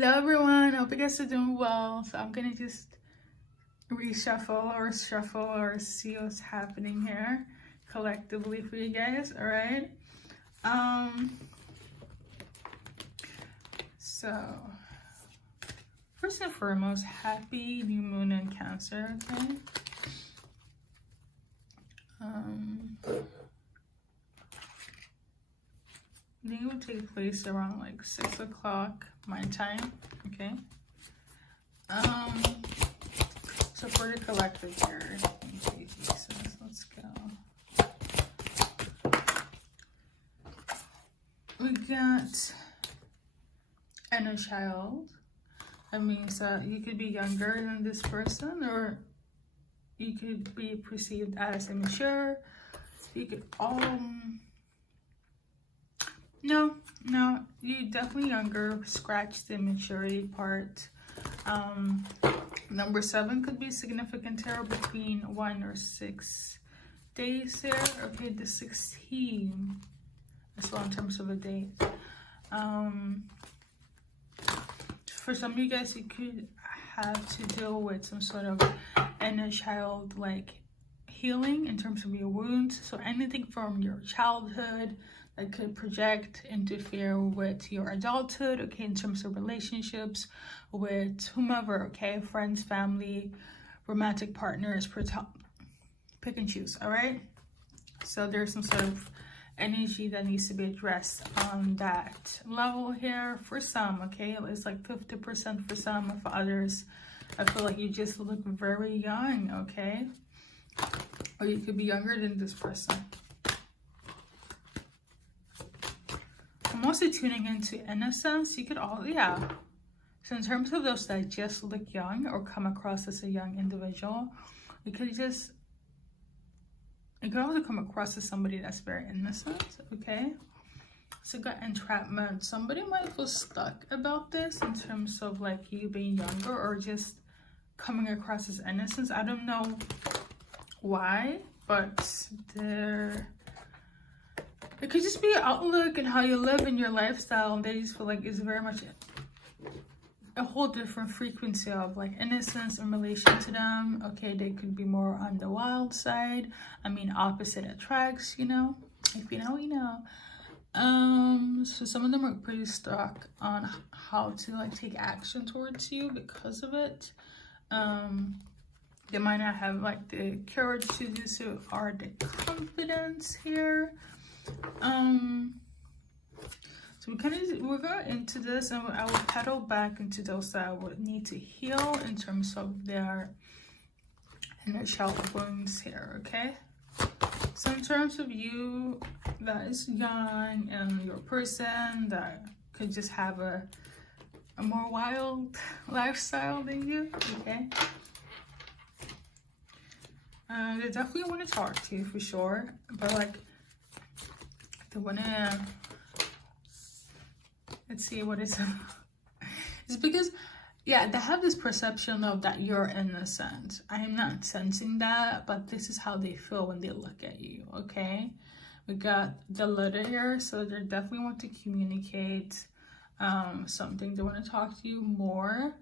Hello everyone, I hope you guys are doing well. So I'm gonna just reshuffle or shuffle or see what's happening here collectively for you guys. All right. So first and foremost, happy new moon in Cancer. Okay. I think it would take place around like 6 o'clock my time. Okay. So for the collective here, okay, Jesus, let's go. We got inner child. That means that you could be younger than this person, or you could be perceived as immature. You could no, you're definitely younger. Scratch the immaturity part. Number 7 could be significant here between 1 or 6 days here. Okay, the 16 as well in terms of a date. For some of you guys, you could have to deal with some sort of inner child like healing in terms of your wounds. So anything from your childhood that could project, interfere with your adulthood, okay, in terms of relationships with whomever, okay, friends, family, romantic partners, pick and choose, all right? So there's some sort of energy that needs to be addressed on that level here for some, okay? It's like 50% for some. For others, I feel like you just look very young, okay? Or you could be younger than this person. I'm also tuning into innocence. You could all, yeah. So in terms of those that just look young or come across as a young individual, you could also come across as somebody that's very innocent, okay? So got entrapment. Somebody might feel stuck about this in terms of like you being younger or just coming across as innocence. I don't know why, but it could just be your outlook and how you live in your lifestyle, and they just feel like it's very much a whole different frequency of like innocence in relation to them. Okay, they could be more on the wild side. I mean, opposite attracts, you know. If you know, you know. So some of them are pretty stuck on how to like take action towards you because of it. They might not have like the courage to do so or the confidence here. So we're going into this, and I will pedal back into those that would need to heal in terms of their inner child wounds here, okay? So in terms of you that is young and your person that could just have a more wild lifestyle than you, okay? They definitely want to talk to you for sure, but like they want to, let's see what it's about. It's because, yeah, they have this perception of that you're innocent. I am not sensing that, but this is how they feel when they look at you, okay? We got the letter here, so they definitely want to communicate something. They want to talk to you more.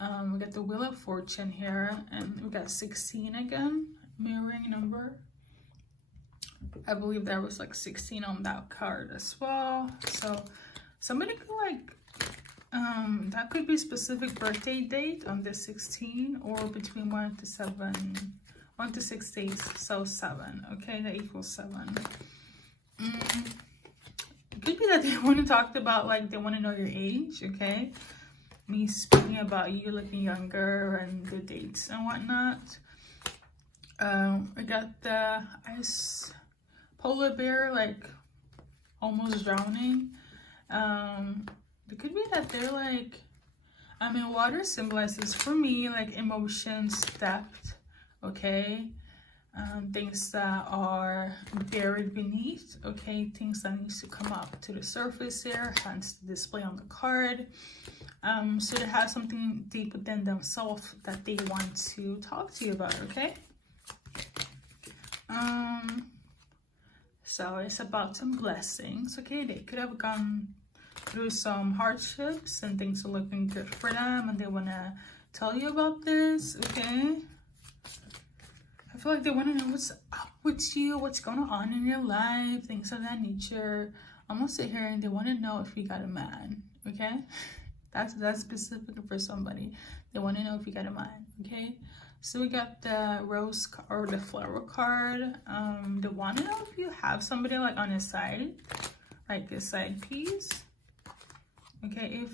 We got the Wheel of Fortune here, and we got 16 again, mirroring number. I believe there was like 16 on that card as well. So somebody could like, that could be a specific birthday date on the 16 or between 1 to 6 days. So 7, okay, that equals 7. It could be that they want to talk about like, they want to know your age, okay? Me speaking about you looking younger and the dates and whatnot. I got the ice polar bear, like almost drowning. It could be that they're like, I mean, water symbolizes for me like emotions, depth, okay? Things that are buried beneath, okay? Things that needs to come up to the surface here, hence the display on the card. So they have something deep within themselves that they want to talk to you about, okay? So it's about some blessings, okay? They could have gone through some hardships and things are looking good for them, and they want to tell you about this, okay? I feel like they want to know what's up with you, what's going on in your life, things of that nature. I'm gonna sit here and they want to know if you got a man, okay? That's specific for somebody. They want to know if you got a man, okay? So we got the rose or the flower card. They want to know if you have somebody like on the side, like a side piece, okay?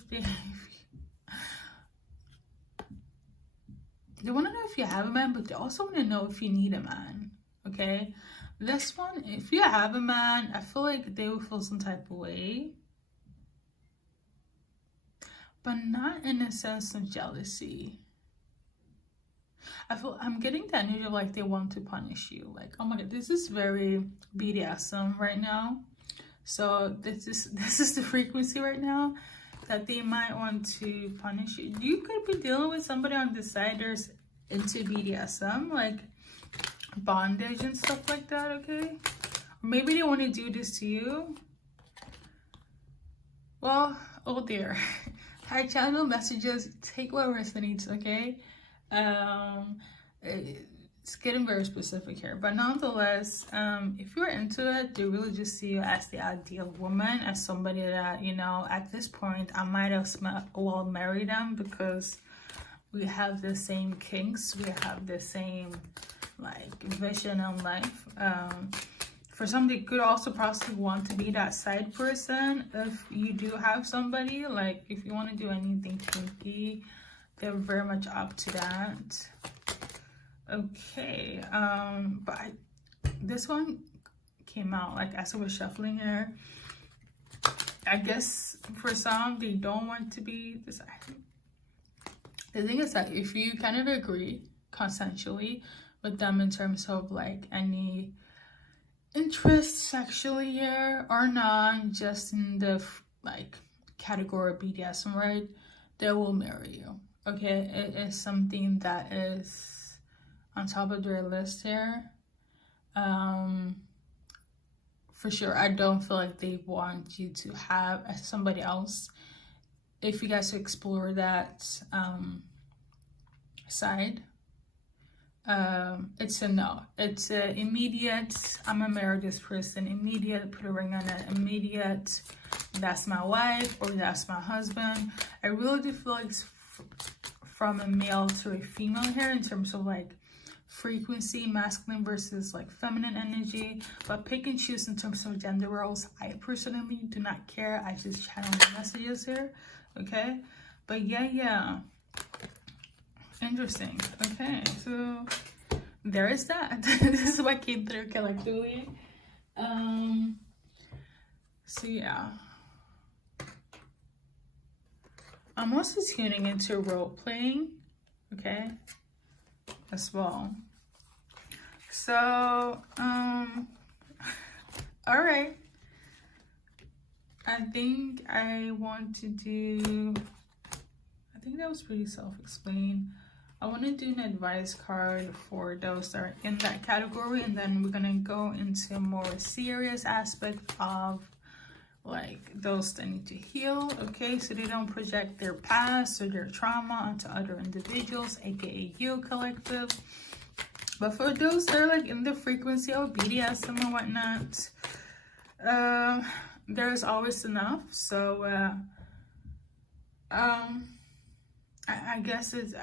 They want to know if you have a man, but they also want to know if you need a man, okay? This one, if you have a man, I feel like they will feel some type of way, but not in a sense of jealousy. I'm getting the energy of like they want to punish you. Like, oh my god, this is very BDSM right now. So this is the frequency right now that they might want to punish you. You could be dealing with somebody on the side that's into BDSM, like bondage and stuff like that, okay? Or maybe they want to do this to you. Well, oh dear. High channel messages, take what resonates, okay? It's getting very specific here, but nonetheless, if you're into it, they really just see you as the ideal woman, as somebody that, you know, at this point I might as well marry them, because we have the same kinks, we have the same like vision in life. For somebody could also possibly want to be that side person. If you do have somebody, like if you want to do anything kinky, they're very much up to that. Okay, but this one came out like as I was shuffling here. I guess for some, they don't want to be decided. The thing is that if you kind of agree consensually with them in terms of like any interest sexually here or not, just in the like category of BDSM, right? They will marry you. Okay, it is something that is on top of their list here. For sure, I don't feel like they want you to have somebody else. If you guys explore that side, it's a no. It's a immediate, I'm gonna marry this person, immediate, put a ring on it, immediate, that's my wife or that's my husband. I really do feel like it's from a male to a female here in terms of like frequency, masculine versus like feminine energy, but pick and choose in terms of gender roles. I personally do not care. I just channel the messages here, okay? But yeah, interesting. Okay, so there is that. This is what came through collectively. So yeah, I'm also tuning into role playing, okay, as well. So all right, I think I want to do, I think that was pretty self-explained. I want to do an advice card for those that are in that category, and then we're gonna go into a more serious aspect of like those that need to heal, okay? So they don't project their past or their trauma onto other individuals, aka you, collective. But for those that are like in the frequency of BDSM and whatnot, there's always enough. So I guess it's,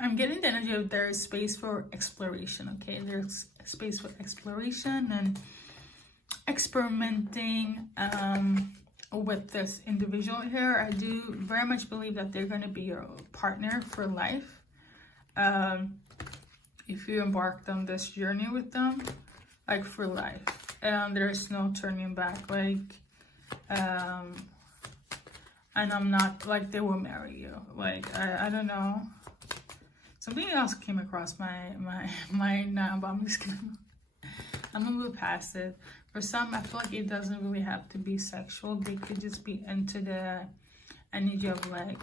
I'm getting the energy of there's space for exploration, okay? There's space for exploration and experimenting with this individual here. I do very much believe that they're going to be your partner for life. If you embarked on this journey with them, like for life, and there's no turning back, like and I'm not like they will marry you, like I don't know, something else came across my mind now, but I'm gonna move past it. For some, I feel like it doesn't really have to be sexual. They could just be into the energy of like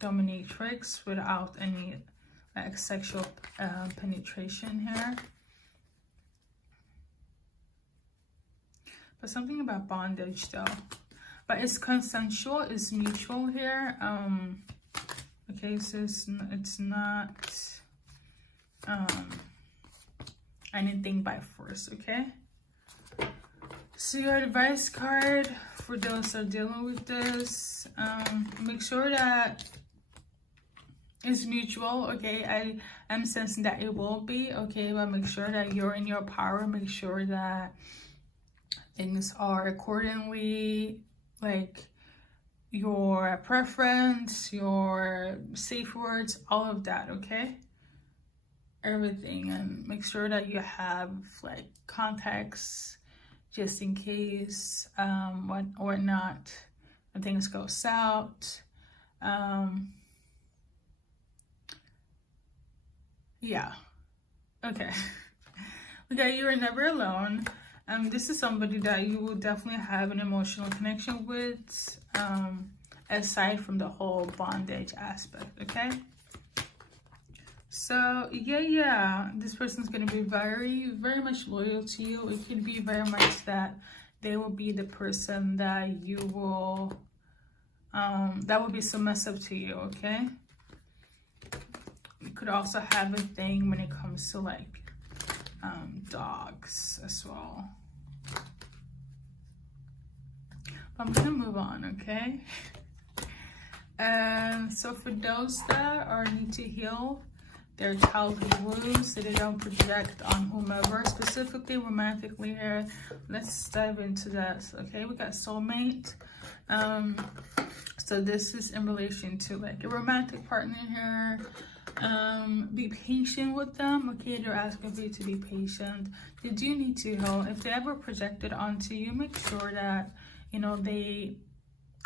dominatrix without any like sexual penetration here. But something about bondage though. but it's consensual, it's mutual here. Okay, so it's not anything by force, okay? So your advice card for those that are dealing with this, make sure that it's mutual, okay? I am sensing that it will be, okay? But make sure that you're in your power. Make sure that things are accordingly, like your preference, your safe words, all of that, okay? Everything. And make sure that you have like context just in case what or not when things go south. Yeah, okay. Okay, you are never alone. This is somebody that you will definitely have an emotional connection with, aside from the whole bondage aspect, okay? So yeah, this person's gonna be very, very much loyal to you. It could be very much that they will be the person that you will, that will be submissive to you, okay? You could also have a thing when it comes to like dogs as well. I'm gonna move on, okay? So for those that are need to heal their childhood wounds so they don't project on whomever, specifically romantically here, let's dive into this, okay? We got soulmate. So this is in relation to like a romantic partner here. Be patient with them, okay? They're asking for you to be patient. They do need to heal. If they ever projected onto you, make sure that, you know, they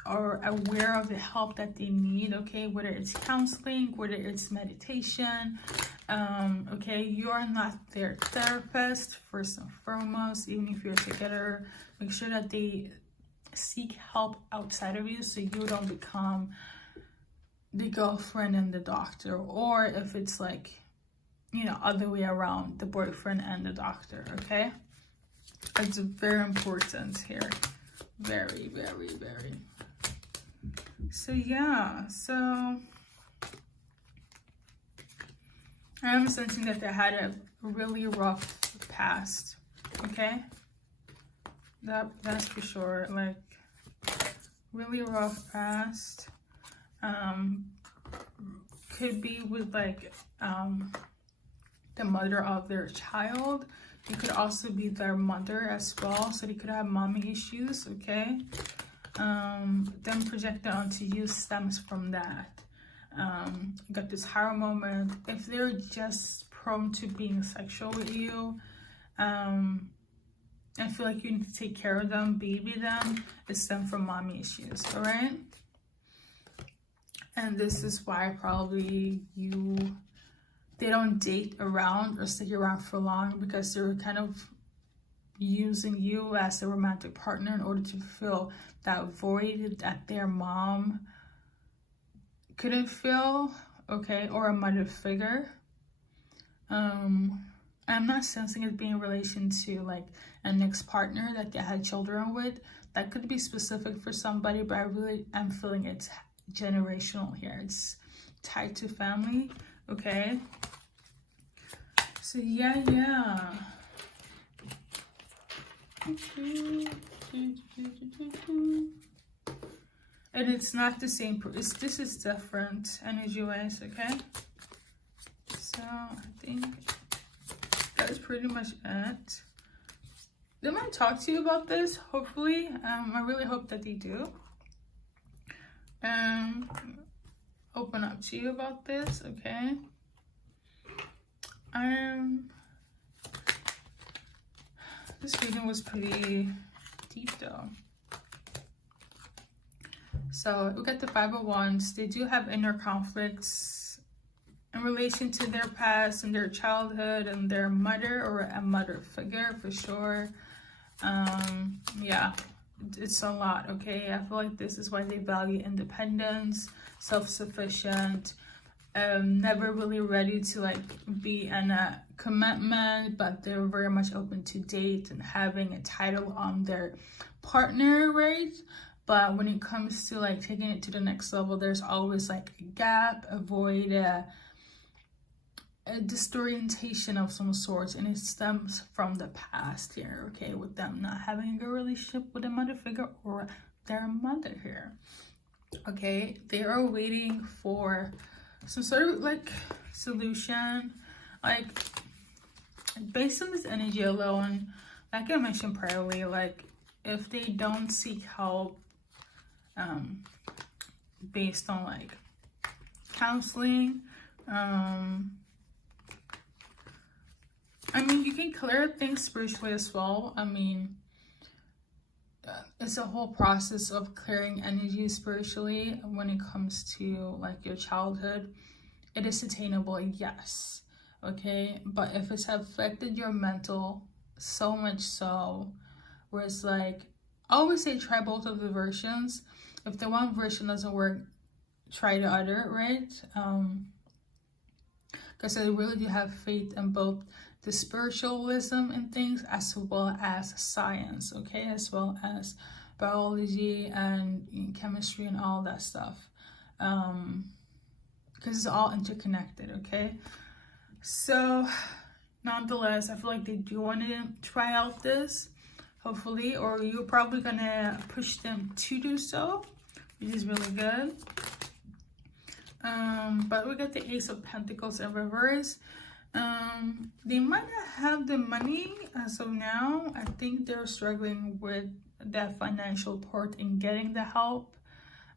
are aware of the help that they need, okay? Whether it's counseling, whether it's meditation, okay? You're not their therapist, first and foremost. Even if you're together, make sure that they seek help outside of you so you don't become the girlfriend and the doctor, or if it's like, you know, other way around, the boyfriend and the doctor, okay? It's very important here. Very, very, very. So yeah, so I am sensing that they had a really rough past, okay? That's for sure, like really rough past. Could be with like the mother of their child. It could also be their mother as well, so they could have mommy issues, okay? Them projected onto you stems from that. You got this horror moment. If they're just prone to being sexual with you, I feel like you need to take care of them, baby them. It's them from mommy issues, all right? And this is why probably they don't date around or stick around for long, because they're kind of using you as a romantic partner in order to fill that void that their mom couldn't fill, okay, or a mother figure. I'm not sensing it being in relation to like an ex-partner that they had children with. That could be specific for somebody, but I really am feeling it's generational here. It's tied to family, okay? So yeah. And it's not the same, this is different energy-wise, okay? So I think that's pretty much it. They might talk to you about this, hopefully. I really hope that they do. Open up to you about this, okay? This reading was pretty deep though. So we got the 5 of Wands. They do have inner conflicts in relation to their past and their childhood and their mother or a mother figure for sure. Yeah, it's a lot, okay? I feel like this is why they value independence, self-sufficient, never really ready to like be in a commitment, but they're very much open to date and having a title on their partner, right? But when it comes to like taking it to the next level, there's always like a gap, a void, a disorientation of some sorts, and it stems from the past here, okay, with them not having a good relationship with a mother figure or their mother here, okay. They are waiting for some sort of like solution, like based on this energy alone, like I mentioned priorly, like if they don't seek help based on like counseling, I mean, you can clear things spiritually as well. I mean, it's a whole process of clearing energy spiritually when it comes to like your childhood. It is attainable, yes, okay, but if it's affected your mental so much so where it's like, I always say try both of the versions. If the one version doesn't work, try the other, right? Because I really do have faith in both the spiritualism in things as well as science, okay, as well as biology and chemistry and all that stuff, because it's all interconnected, okay. So nonetheless, I feel like they do want to try out this, hopefully, or you're probably gonna push them to do so, which is really good. But we got the Ace of Pentacles in reverse. They might not have the money as of now. I think they're struggling with that financial part in getting the help.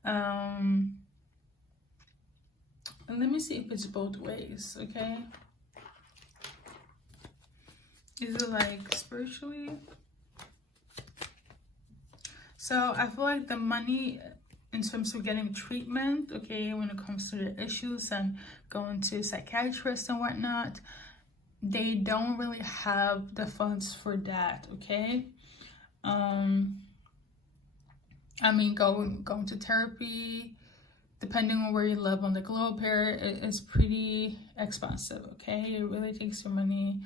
And let me see if it's both ways, okay? Is it like spiritually? So I feel like the money in terms of getting treatment, okay, when it comes to the issues and going to psychiatrists and whatnot, they don't really have the funds for that, okay. I mean, going to therapy, depending on where you live on the globe here, it's pretty expensive, okay. It really takes your money.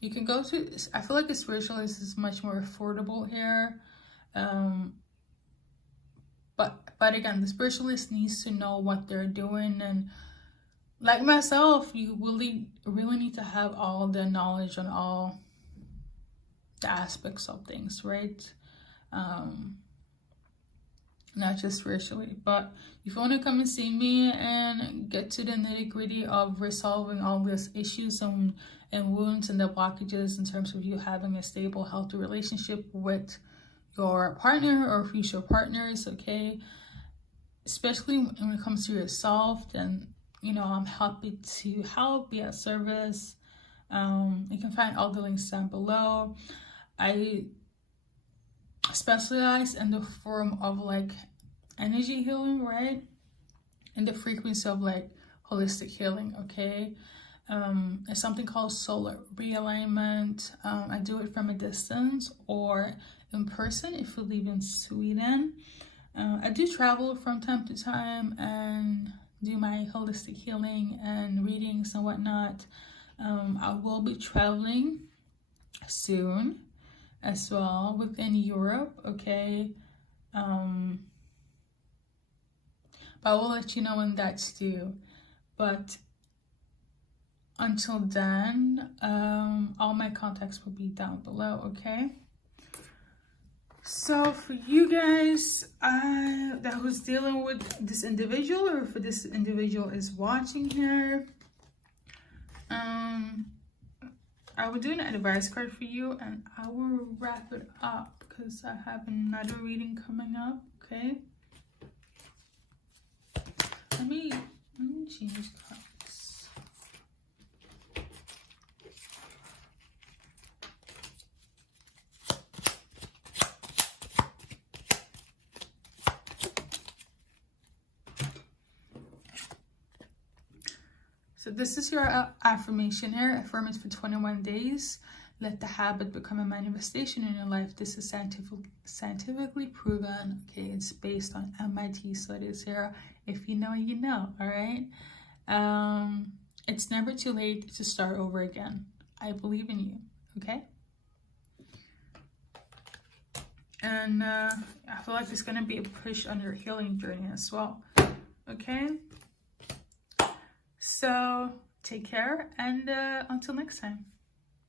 You can go to, I feel like the spiritualist is much more affordable here. But again, the spiritualist needs to know what they're doing, and like myself, you really need to have all the knowledge on all the aspects of things, right? Not just spiritually. But if you want to come and see me and get to the nitty-gritty of resolving all these issues and wounds and the blockages in terms of you having a stable, healthy relationship with your partner or future partners, okay, especially when it comes to yourself, then you know I'm happy to help, be at service. You can find all the links down below. I specialize in the form of like energy healing, right, and the frequency of like holistic healing, okay. It's something called solar realignment. I do it from a distance or in person if you live in Sweden. I do travel from time to time and do my holistic healing and readings and whatnot. I will be traveling soon as well within Europe, okay. But I will let you know when that's due. But until then, all my contacts will be down below, okay. So for you guys that was dealing with this individual, or for this individual is watching here, I will do an advice card for you and I will wrap it up because I have another reading coming up, okay. Let me change cards. So this is your affirmation here. Affirm it for 21 days. Let the habit become a manifestation in your life. This is scientifically proven. Okay, it's based on MIT studies here. If you know, you know. All right. It's never too late to start over again. I believe in you. Okay. And I feel like it's going to be a push on your healing journey as well. Okay? So take care, and until next time.